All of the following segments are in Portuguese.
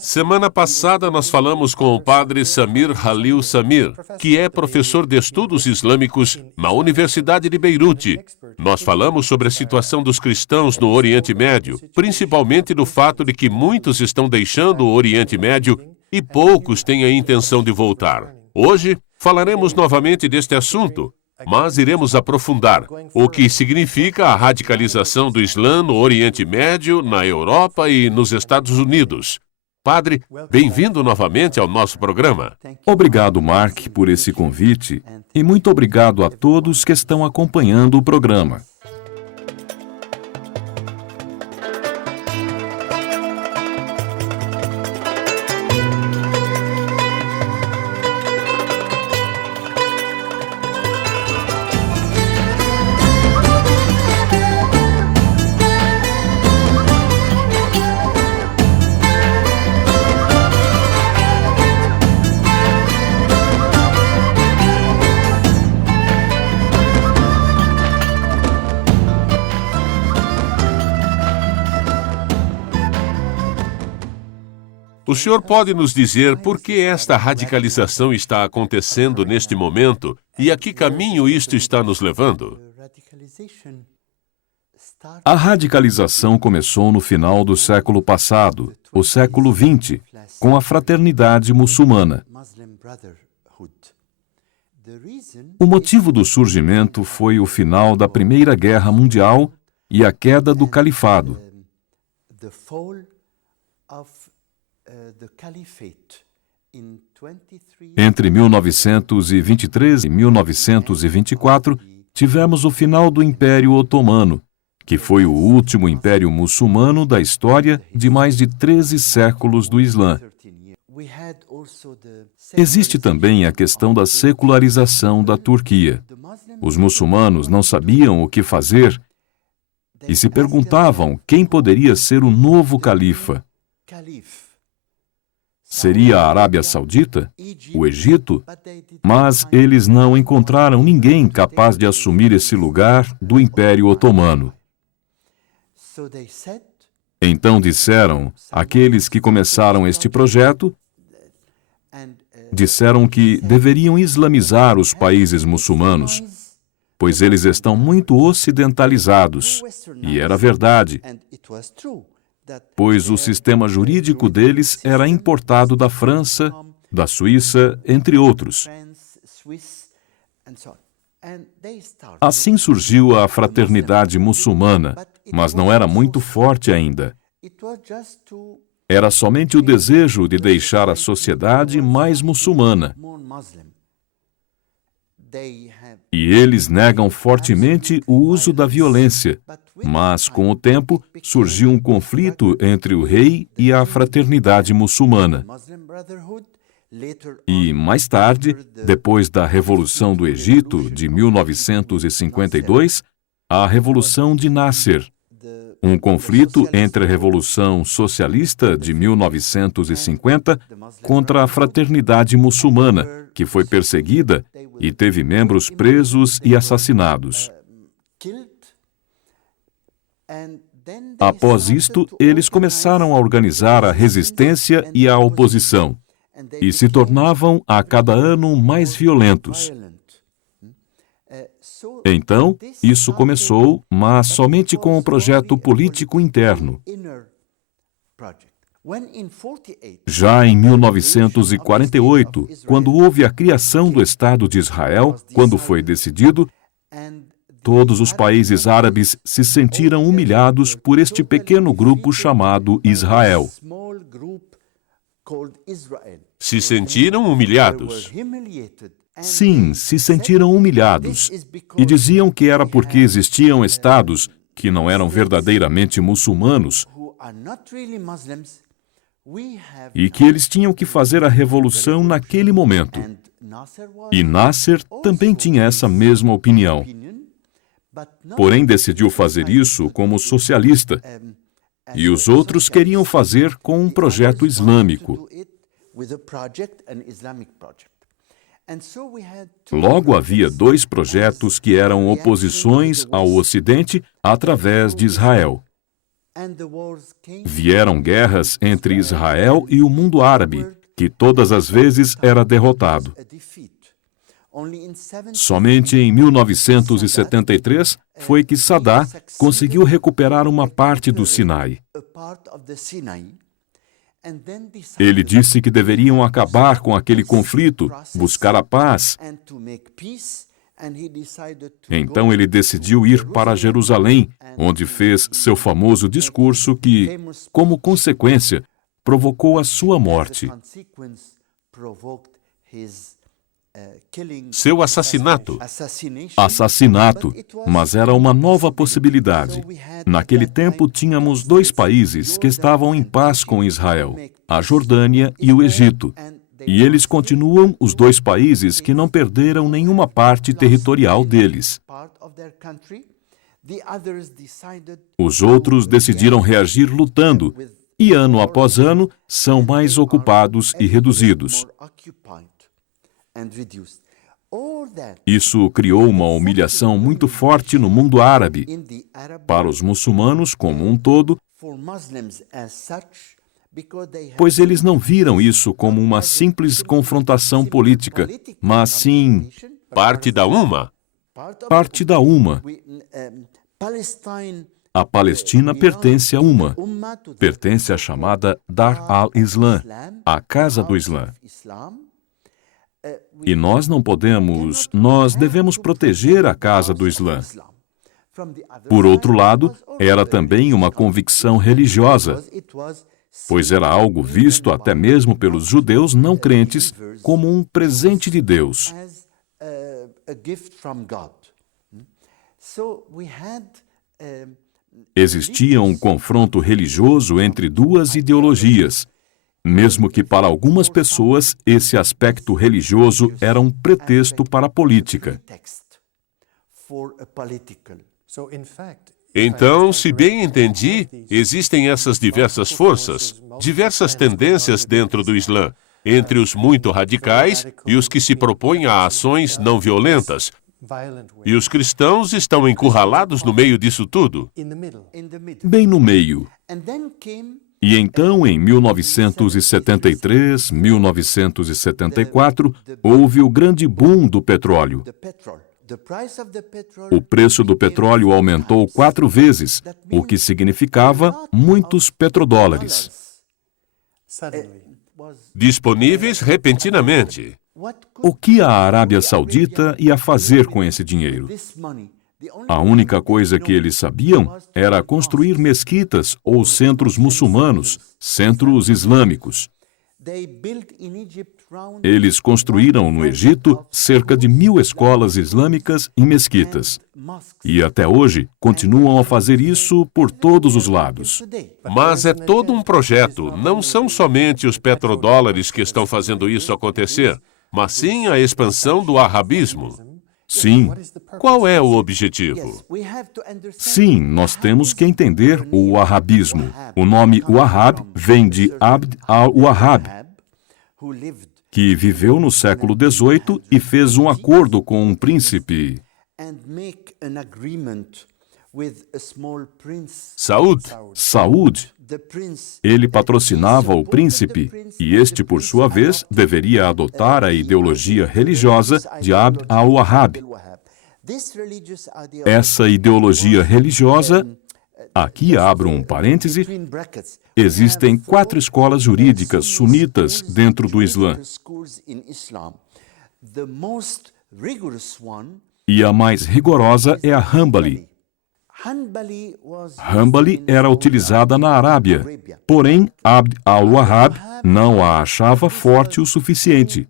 Semana passada nós falamos com o padre Samir Khalil Samir, que é professor de estudos islâmicos na Universidade de Beirute. Nós falamos sobre a situação dos cristãos no Oriente Médio, principalmente do fato de que muitos estão deixando o Oriente Médio e poucos têm a intenção de voltar. Hoje falaremos novamente deste assunto, mas iremos aprofundar o que significa a radicalização do Islã no Oriente Médio, na Europa e nos Estados Unidos. Padre, bem-vindo novamente ao nosso programa. Obrigado, Mark, por esse convite e muito obrigado a todos que estão acompanhando o programa. O senhor pode nos dizer por que esta radicalização está acontecendo neste momento e a que caminho isto está nos levando? A radicalização começou no final do século passado, o século XX, com a fraternidade muçulmana. O motivo do surgimento foi o final da Primeira Guerra Mundial e a queda do califado. Entre 1923 e 1924, tivemos o final do Império Otomano, que foi o último império muçulmano da história de mais de 13 séculos do Islã. Existe também a questão da secularização da Turquia. Os muçulmanos não sabiam o que fazer e se perguntavam quem poderia ser o novo califa. Seria a Arábia Saudita? O Egito? Mas eles não encontraram ninguém capaz de assumir esse lugar do Império Otomano. Então disseram, aqueles que começaram este projeto, disseram que deveriam islamizar os países muçulmanos, pois eles estão muito ocidentalizados. E era verdade, pois o sistema jurídico deles era importado da França, da Suíça, entre outros. Assim surgiu a fraternidade muçulmana, mas não era muito forte ainda. Era somente o desejo de deixar a sociedade mais muçulmana. E eles negam fortemente o uso da violência, mas, com o tempo, surgiu um conflito entre o rei e a fraternidade muçulmana. E, mais tarde, depois da Revolução do Egito, de 1952, a Revolução de Nasser, um conflito entre a Revolução Socialista de 1950 contra a fraternidade muçulmana, que foi perseguida e teve membros presos e assassinados. Após isto, eles começaram a organizar a resistência e a oposição, e se tornavam a cada ano mais violentos. Então, isso começou, mas somente com o projeto político interno. Já em 1948, quando houve a criação do Estado de Israel, quando foi decidido, todos os países árabes se sentiram humilhados por este pequeno grupo chamado Israel. Se sentiram humilhados? Sim, se sentiram humilhados. E diziam que era porque existiam estados que não eram verdadeiramente muçulmanos e que eles tinham que fazer a revolução naquele momento. E Nasser também tinha essa mesma opinião. Porém, decidiu fazer isso como socialista, e os outros queriam fazer com um projeto islâmico. Logo havia dois projetos que eram oposições ao Ocidente através de Israel. Vieram guerras entre Israel e o mundo árabe, que todas as vezes era derrotado. Somente em 1973 foi que Saddam conseguiu recuperar uma parte do Sinai. Ele disse que deveriam acabar com aquele conflito, buscar a paz. Então ele decidiu ir para Jerusalém, onde fez seu famoso discurso que, como consequência, provocou a sua morte. Seu assassinato. Assassinato, mas era uma nova possibilidade. Naquele tempo, tínhamos dois países que estavam em paz com Israel, a Jordânia e o Egito. E eles continuam os dois países que não perderam nenhuma parte territorial deles. Os outros decidiram reagir lutando, e ano após ano são mais ocupados e reduzidos. Isso criou uma humilhação muito forte no mundo árabe. Para os muçulmanos como um todo, pois eles não viram isso como uma simples confrontação política, mas sim Parte da Uma. parte da Uma. A Palestina pertence a Uma, pertence à chamada Dar al-Islam, a Casa do Islã. E nós não podemos, nós devemos proteger a Casa do Islã. Por outro lado, era também uma convicção religiosa, pois era algo visto até mesmo pelos judeus não crentes como um presente de Deus. Existia um confronto religioso entre duas ideologias, mesmo que para algumas pessoas esse aspecto religioso era um pretexto para a política. Então, se bem entendi, existem essas diversas forças, diversas tendências dentro do Islã, entre os muito radicais e os que se propõem a ações não violentas. E os cristãos estão encurralados no meio disso tudo. Bem no meio. E então, em 1973, 1974, houve o grande boom do petróleo. O preço do petróleo aumentou 4 vezes, o que significava muitos petrodólares. Disponíveis repentinamente. O que a Arábia Saudita ia fazer com esse dinheiro? A única coisa que eles sabiam era construir mesquitas ou centros muçulmanos, centros islâmicos. Eles construíram no Egito cerca de 1.000 escolas islâmicas e mesquitas. E até hoje continuam a fazer isso por todos os lados. Mas é todo um projeto. Não são somente os petrodólares que estão fazendo isso acontecer, mas sim a expansão do arabismo. Sim. Qual é o objetivo? Sim, nós temos que entender o wahhabismo. O nome Wahhab vem de Abd al-Wahhab, que viveu no século XVIII e fez um acordo com um príncipe. Saúd. Ele patrocinava o príncipe e este, por sua vez, deveria adotar a ideologia religiosa de Abd al-Wahhab. Essa ideologia religiosa, aqui abro um parêntese, existem 4 escolas jurídicas sunitas dentro do Islã. E a mais rigorosa é a Hanbali. Hanbali era utilizada na Arábia, porém Abd al-Wahhab não a achava forte o suficiente.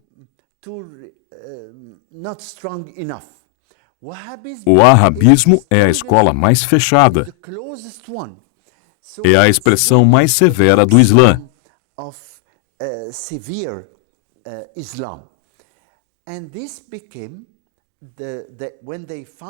O wahhabismo é a escola mais fechada. É a expressão mais severa do Islã.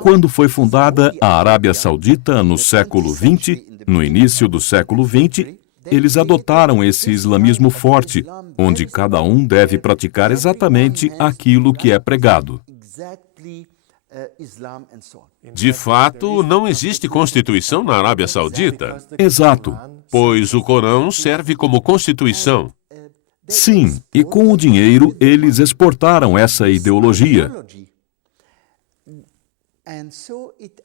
Quando foi fundada a Arábia Saudita no século XX, no início do século XX, eles adotaram esse islamismo forte, onde cada um deve praticar exatamente aquilo que é pregado. De fato, não existe constituição na Arábia Saudita, Exato. pois o Corão serve como constituição. Sim, e com o dinheiro eles exportaram essa ideologia.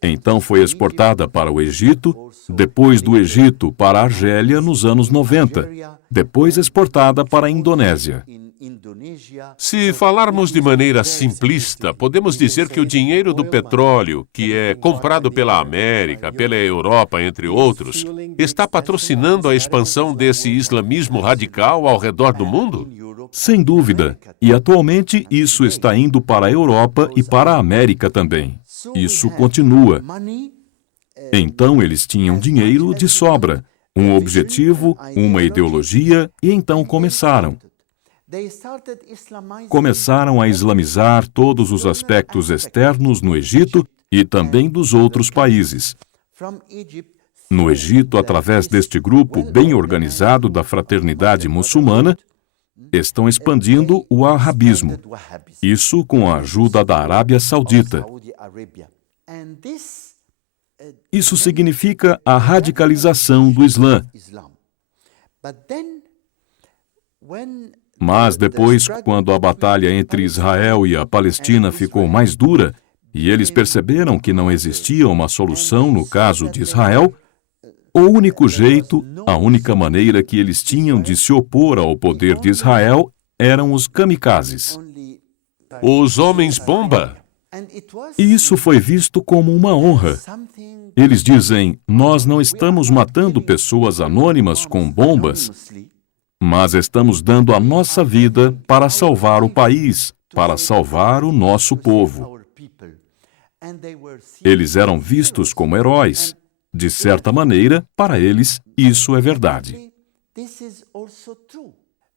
Então foi exportada para o Egito, depois do Egito para a Argélia nos anos 90, depois exportada para a Indonésia. Se falarmos de maneira simplista, podemos dizer que o dinheiro do petróleo, que é comprado pela América, pela Europa, entre outros, está patrocinando a expansão desse islamismo radical ao redor do mundo? Sem dúvida, e atualmente isso está indo para a Europa e para a América também. Isso continua. Então eles tinham dinheiro de sobra, um objetivo, uma ideologia, e então começaram a islamizar todos os aspectos externos no Egito e também dos outros países. No Egito, através deste grupo bem organizado da fraternidade muçulmana, estão expandindo o wahhabismo. Isso com a ajuda da Arábia Saudita. Isso significa a radicalização do Islã. Mas depois, quando a batalha entre Israel e a Palestina ficou mais dura, e eles perceberam que não existia uma solução no caso de Israel, o único jeito, a única maneira que eles tinham de se opor ao poder de Israel eram os kamikazes. Os homens-bomba? E isso foi visto como uma honra. Eles dizem, nós não estamos matando pessoas anônimas com bombas, mas estamos dando a nossa vida para salvar o país, para salvar o nosso povo. Eles eram vistos como heróis. De certa maneira, para eles, isso é verdade.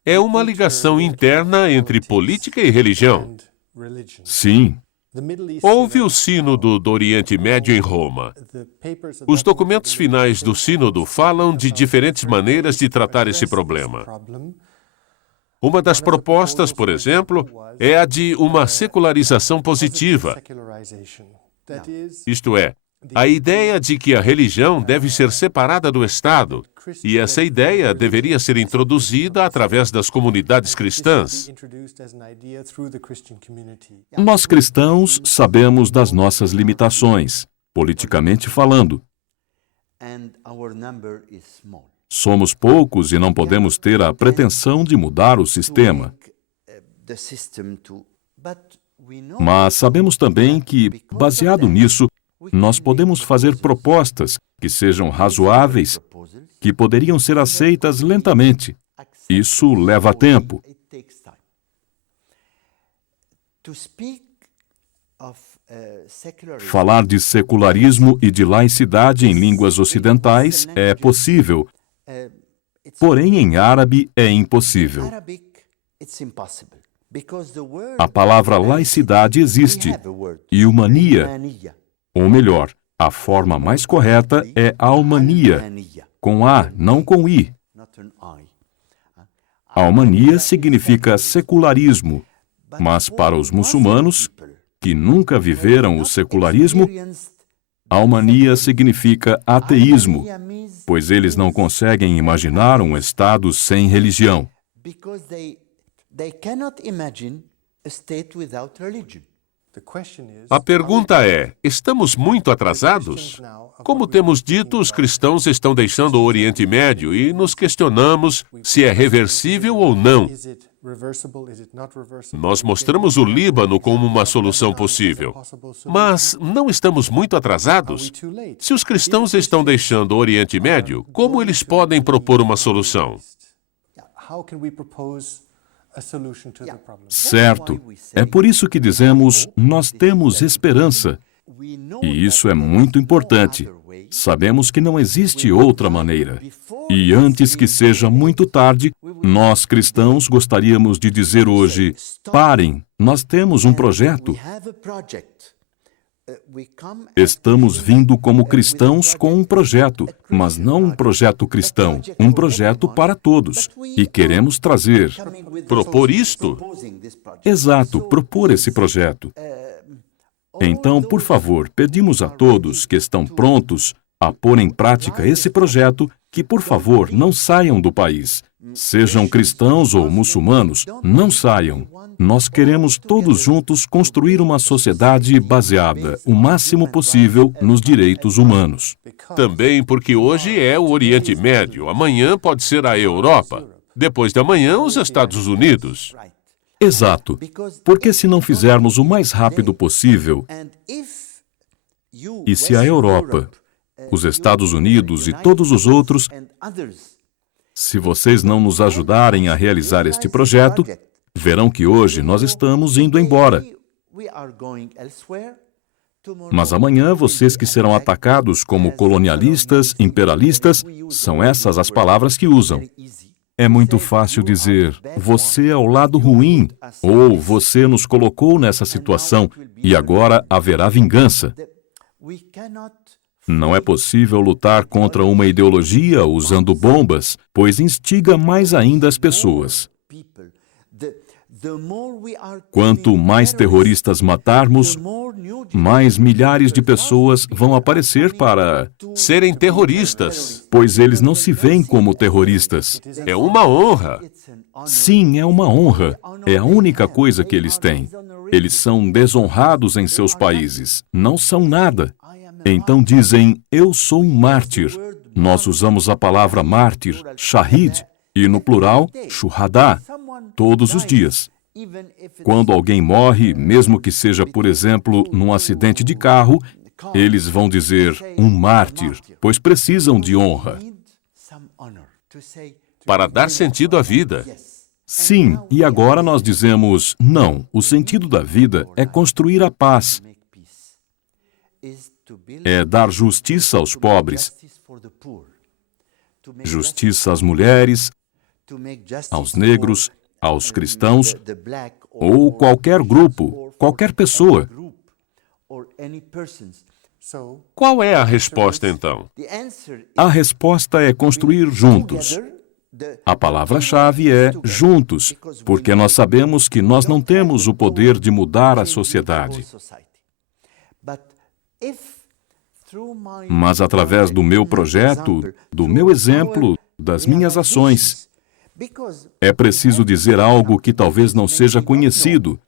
É uma ligação interna entre política e religião. Sim. Houve o Sínodo do Oriente Médio em Roma. Os documentos finais do Sínodo falam de diferentes maneiras de tratar esse problema. Uma das propostas, por exemplo, é a de uma secularização positiva. Isto é, a ideia de que a religião deve ser separada do Estado, e essa ideia deveria ser introduzida através das comunidades cristãs. Nós cristãos sabemos das nossas limitações, politicamente falando. Somos poucos e não podemos ter a pretensão de mudar o sistema. Mas sabemos também que, baseado nisso, nós podemos fazer propostas que sejam razoáveis, que poderiam ser aceitas lentamente. Isso leva tempo. Falar de secularismo e de laicidade em línguas ocidentais é possível, porém em árabe é impossível. A palavra laicidade existe, e humania, ou melhor, a forma mais correta é almania, com A, não com I. Almania significa secularismo, mas para os muçulmanos, que nunca viveram o secularismo, almania significa ateísmo, pois eles não conseguem imaginar um Estado sem religião. A pergunta é, estamos muito atrasados? Como temos dito, os cristãos estão deixando o Oriente Médio e nos questionamos se é reversível ou não. Nós mostramos o Líbano como uma solução possível. Mas não estamos muito atrasados? Se os cristãos estão deixando o Oriente Médio, como eles podem propor uma solução? Certo. É por isso que dizemos, nós temos esperança. E isso é muito importante. Sabemos que não existe outra maneira. E antes que seja muito tarde, nós cristãos gostaríamos de dizer hoje, parem, nós temos um projeto. Estamos vindo como cristãos com um projeto, mas não um projeto cristão, um projeto para todos. E queremos trazer. Propor isto? Exato, propor esse projeto. Então, por favor, pedimos a todos que estão prontos a pôr em prática esse projeto que, por favor, não saiam do país. Sejam cristãos ou muçulmanos, não saiam. Nós queremos todos juntos construir uma sociedade baseada, o máximo possível, nos direitos humanos. Também porque hoje é o Oriente Médio, amanhã pode ser a Europa, depois de amanhã os Estados Unidos. Exato. Porque se não fizermos o mais rápido possível, e se a Europa, os Estados Unidos e todos os outros, se vocês não nos ajudarem a realizar este projeto, verão que hoje nós estamos indo embora. Mas amanhã vocês que serão atacados como colonialistas, imperialistas, são essas as palavras que usam. É muito fácil dizer, você é o lado ruim, ou você nos colocou nessa situação e agora haverá vingança. Não é possível lutar contra uma ideologia usando bombas, pois instiga mais ainda as pessoas. Quanto mais terroristas matarmos, mais milhares de pessoas vão aparecer para serem terroristas. Pois eles não se veem como terroristas. É uma honra. Sim, é uma honra. É a única coisa que eles têm. Eles são desonrados em seus países. Não são nada. Então dizem, eu sou um mártir. Nós usamos a palavra mártir, shahid, e no plural, shuhada, todos os dias. Quando alguém morre, mesmo que seja, por exemplo, num acidente de carro, eles vão dizer um mártir, pois precisam de honra. Para dar sentido à vida. Sim, e agora nós dizemos, não, o sentido da vida é construir a paz. É dar justiça aos pobres, justiça às mulheres, aos negros, aos cristãos, ou qualquer grupo, qualquer pessoa. Qual é a resposta, então? A resposta é construir juntos. A palavra-chave é juntos, porque nós sabemos que nós não temos o poder de mudar a sociedade. Mas através do meu projeto, do meu exemplo, das minhas ações, é preciso dizer algo que talvez não seja conhecido.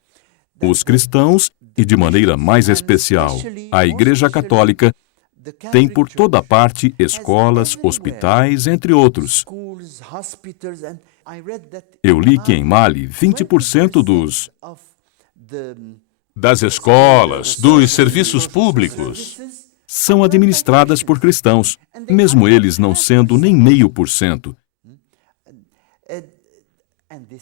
Os cristãos, e de maneira mais especial, a Igreja Católica, tem por toda parte escolas, hospitais, entre outros. Eu li que em Mali, 20% das escolas, dos serviços públicos, são administradas por cristãos, mesmo eles não sendo nem 0,5%.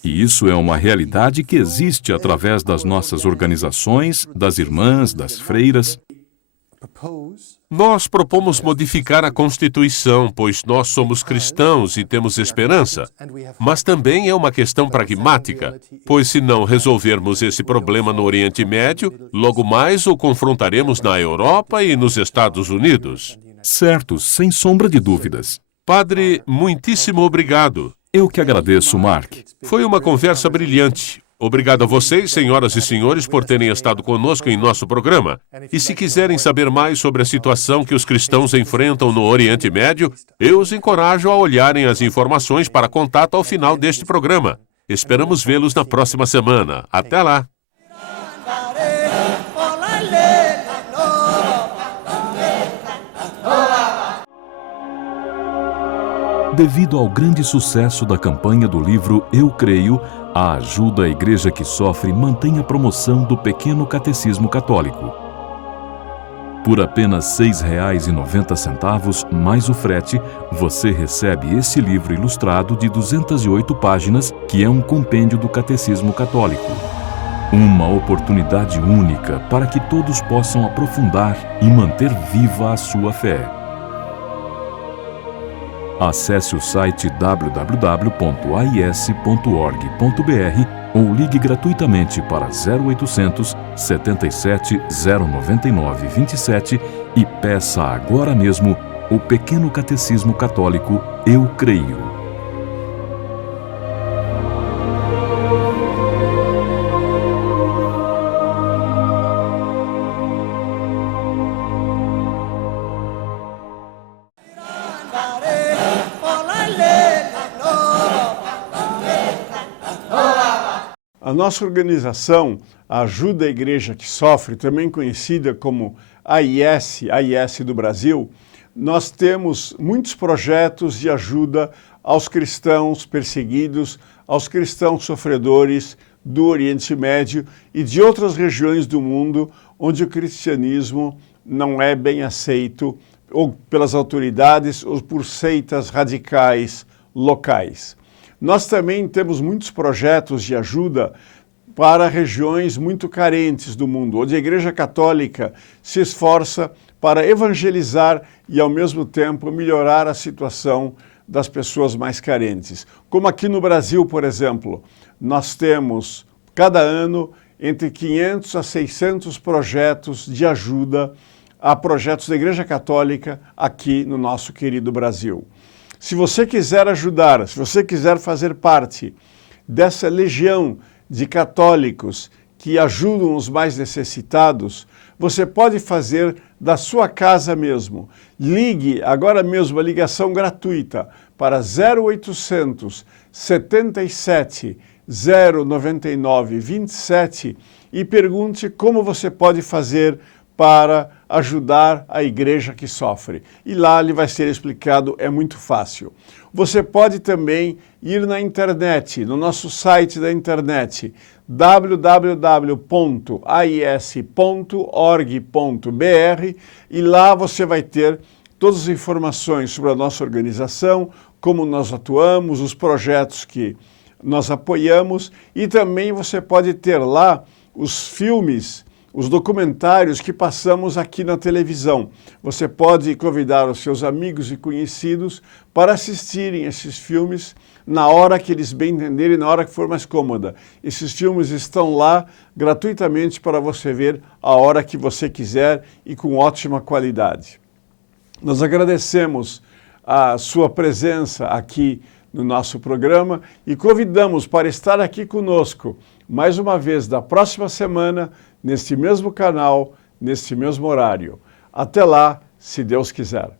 E isso é uma realidade que existe através das nossas organizações, das irmãs, das freiras. Nós propomos modificar a Constituição, pois nós somos cristãos e temos esperança. Mas também é uma questão pragmática, pois se não resolvermos esse problema no Oriente Médio, logo mais o confrontaremos na Europa e nos Estados Unidos. Certo, sem sombra de dúvidas. Padre, muitíssimo obrigado. Eu que agradeço, Mark. Foi uma conversa brilhante. Obrigado a vocês, senhoras e senhores, por terem estado conosco em nosso programa. E se quiserem saber mais sobre a situação que os cristãos enfrentam no Oriente Médio, eu os encorajo a olharem as informações para contato ao final deste programa. Esperamos vê-los na próxima semana. Até lá! Devido ao grande sucesso da campanha do livro Eu Creio, a Ajuda à Igreja que Sofre mantém a promoção do Pequeno Catecismo Católico. Por apenas R$ 6,90 mais o frete, você recebe esse livro ilustrado de 208 páginas, que é um compêndio do Catecismo Católico. Uma oportunidade única para que todos possam aprofundar e manter viva a sua fé. Acesse o site www.ais.org.br ou ligue gratuitamente para 0800 77 099 27 e peça agora mesmo o Pequeno Catecismo Católico Eu Creio. A nossa organização, a Ajuda a Igreja que Sofre, também conhecida como AIS do Brasil, nós temos muitos projetos de ajuda aos cristãos perseguidos, aos cristãos sofredores do Oriente Médio e de outras regiões do mundo onde o cristianismo não é bem aceito ou pelas autoridades ou por seitas radicais locais. Nós também temos muitos projetos de ajuda para regiões muito carentes do mundo, onde a Igreja Católica se esforça para evangelizar e, ao mesmo tempo, melhorar a situação das pessoas mais carentes. Como aqui no Brasil, por exemplo, nós temos, cada ano, entre 500 a 600 projetos de ajuda a projetos da Igreja Católica aqui no nosso querido Brasil. Se você quiser ajudar, se você quiser fazer parte dessa legião de católicos que ajudam os mais necessitados, você pode fazer da sua casa mesmo. Ligue agora mesmo a ligação gratuita para 0800 77 099 27 e pergunte como você pode fazer para ajudar a igreja que sofre. E lá lhe vai ser explicado, é muito fácil. Você pode também ir na internet, no nosso site da internet, www.ais.org.br, e lá você vai ter todas as informações sobre a nossa organização, como nós atuamos, os projetos que nós apoiamos, e também você pode ter lá os filmes, os documentários que passamos aqui na televisão. Você pode convidar os seus amigos e conhecidos para assistirem esses filmes na hora que eles bem entenderem, na hora que for mais cômoda. Esses filmes estão lá gratuitamente para você ver a hora que você quiser e com ótima qualidade. Nós agradecemos a sua presença aqui no nosso programa e convidamos para estar aqui conosco mais uma vez da próxima semana, neste mesmo canal, neste mesmo horário. Até lá, se Deus quiser.